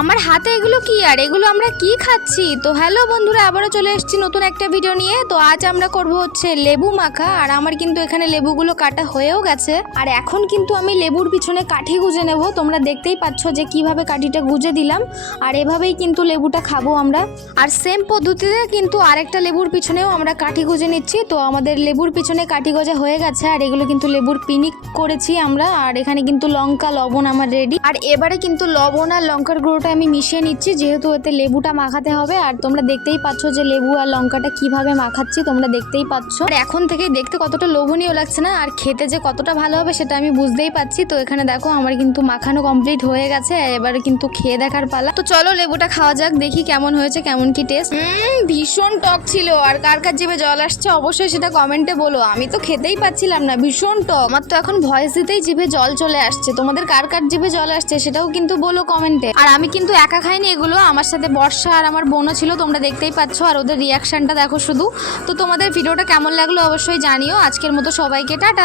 আমার হাতে এগুলো কি আর এগুলো আমরা কি খাচ্ছি? তো হ্যালো বন্ধুরা, আবারও চলে এসেছি নতুন একটা ভিডিও নিয়ে। তো আজ আমরা করব হচ্ছে লেবু মাখা। আর আমার কিন্তু এখানে লেবুগুলো কাটা হয়েও গেছে। আর এখন কিন্তু আমি লেবুর পিছনে কাঠি গুঁজে নেব। তোমরা দেখতেই পাচ্ছ যে কিভাবে কাঠিটা গুঁজে দিলাম। আর এভাবেই কিন্তু লেবুটা খাবো আমরা। আর সেম পদ্ধতিতে কিন্তু আরেকটা লেবুর পিছনেও আমরা কাঠি গুঁজে নিচ্ছি। তো আমাদের লেবুর পিছনে কাঠি গজা হয়ে গেছে। আর এগুলো কিন্তু লেবুর পিনিক করেছি আমরা। আর এখানে কিন্তু লঙ্কা লবণ আমার রেডি। আর এবারে কিন্তু লবণ আর লঙ্কার গুঁড়োটা আমি মিশিয়ে নিচ্ছি, যেহেতু এতে লেবুটা মাখাতে হবে। আর তোমরা দেখতেই পাচ্ছ যে লেবু আর লঙ্কাটা কিভাবে মাখাচ্ছি, তোমরা দেখতেই পাচ্ছ। আর এখন থেকেই দেখতে কতটা লোভনীয় লাগছে না, আর খেতে যে কতটা ভালো হবে সেটা আমি বুঝতেই পাচ্ছি। তো এখানে দেখো আমার কিন্তু মাখানো কমপ্লিট হয়ে গেছে। এবারে কিন্তু খেয়ে দেখার পালা। তো চলো লেবুটা খাওয়া যাক, দেখি কেমন হয়েছে, কেমন কি টেস্ট। ভীষণ টক ছিল। আর কার কার জিভে জল আসছে অবশ্যই সেটা কমেন্টে বলো। আমি তো খেতেই পাচ্ছিলাম না, ভীষণ টক। আমার তো এখন ভয়েস দিতেই জিভে জল চলে আসছে। তোমাদের কার কার জিভে জল আসছে সেটাও কিন্তু বলো কমেন্টে। আর আমি কিন্তু একা খাইনি এগুলো, আমার সাথে বর্ষা আর আমার বোনও ছিল, তোমরা দেখতেই পাচ্ছ। আর ওদের রিয়াকশনটা দেখো শুধু। তো তোমাদের ভিডিওটা কেমন লাগলো অবশ্যই জানিও। আজকের মতো সবাইকে টাটা।